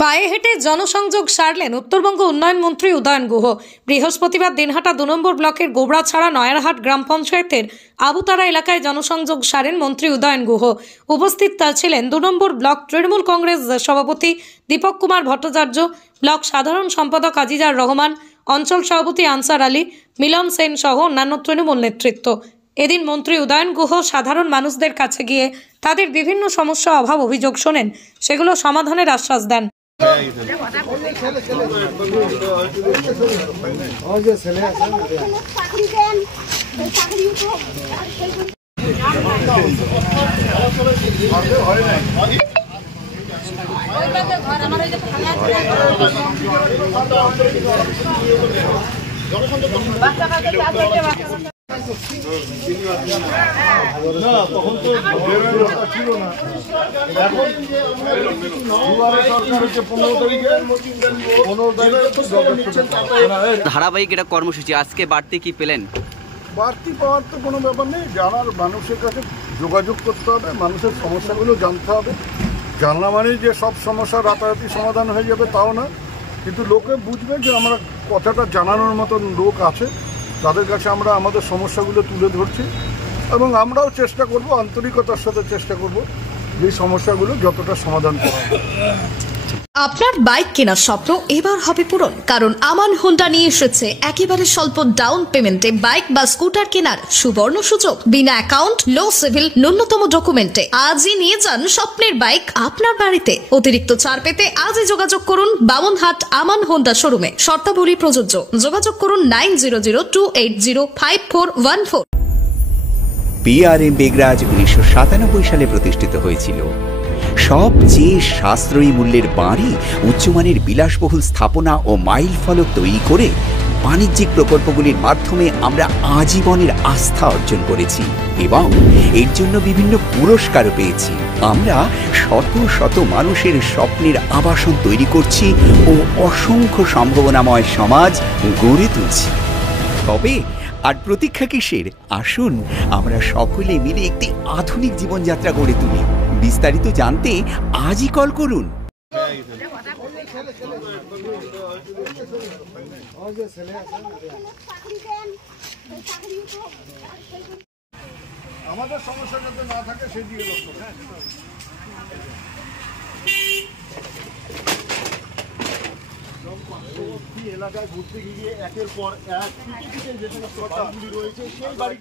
পায়ে হেঁটে জনসংযোগ সারলেন উত্তরবঙ্গ উন্নয়ন মন্ত্রী উদয়ন গুহ। বৃহস্পতিবার দিনহাটা ২ নম্বর ব্লকের গোবরাছড়া নয়ারহাট গ্রাম পঞ্চায়েতের আবুতারা এলাকায় জনসংযোগ সারেন মন্ত্রী উদয়ন গুহ। উপস্থিত ছিলেন ২ নম্বর ব্লক তৃণমূল কংগ্রেস সভাপতি দীপক কুমার ভট্টাচার্য, ব্লক সাধারণ সম্পাদক আজিজার রহমান, অঞ্চল সভাপতি আনসার আলী, মিলন সেন সহ অন্যান্য তৃণমূল নেতৃত্ব। এদিন মন্ত্রী উদয়ন গুহ সাধারণ মানুষদের কাছে গিয়ে তাদের বিভিন্ন সমস্যা, অভাব, অভিযোগ শোনেন, সেগুলো সমাধানের আশ্বাস দেন। ধারাবাহিক এটা কর্মসূচি, আজকে বাড়তি কি পেলেন? বাড়তি পাওয়ার তো কোনো ব্যাপার নেই। জানার, মানুষের কাছে যোগাযোগ করতে হবে, মানুষের সমস্যাগুলো জানতে হবে। জানলা মানেই যে সব সমস্যা রাতারাতি সমাধান হয়ে যাবে তাও না, কিন্তু লোকে বুঝবে যে আমরা কথাটা জানানোর মতন লোক আছে, তাদের কাছে আমরা আমাদের সমস্যাগুলো তুলে ধরছি এবং আমরাও চেষ্টা করব, আন্তরিকতার সাথে চেষ্টা করব যে সমস্যাগুলো যতটা সমাধান করা যায়। আপনার বাইক কেনার স্বপ্ন এবার হবে পূরণ, কারণ আমান হোন্ডা নিয়ে এসেছে একেবারে স্বল্প ডাউন পেমেন্টে বাইক বা স্কুটার কেনার সুবর্ণ সুযোগ। বিনা অ্যাকাউন্ট, লো সিভিল, ন্যূনতম ডকুমেন্টে আজই নিয়ে যান স্বপ্নের বাইক আপনার বাড়িতে। অতিরিক্ত ছাড় পেতে আজই যোগাযোগ করুন বামনহাট আমান হোন্ডা শোরুমে। শর্তাবলী প্রযোজ্য। যোগাযোগ করুন 9002805414। PRM বেগরাজ 1997 সালে প্রতিষ্ঠিত হয়েছিল। সবচেয়ে সাশ্রয়ী মূল্যের বাড়ি, উচ্চমানের বিলাসবহুল স্থাপনা ও মাইল ফলক তৈরি করে বাণিজ্যিক প্রকল্পগুলির মাধ্যমে আমরা আজীবনের আস্থা অর্জন করেছি এবং এর জন্য বিভিন্ন পুরস্কারও পেয়েছি। আমরা শত শত মানুষের স্বপ্নের আবাসন তৈরি করছি ও অসংখ্য সম্ভাবনাময় সমাজ গড়ে তুলছি। তবে আর প্রতীক্ষা কিসের? আসুন আমরা সকলে মিলে একটি আধুনিক জীবনযাত্রা গড়ে তুলি। বিস্তারিত জানতে আজই কল করুন। আমাদের সমস্যা যাতে না থাকে সেদিকে লক্ষ্য। এলাকায় ঘুরতে গিয়ে একের পর এক যে সমস্ত বাড়িগুলি রয়েছে সেই বাড়ি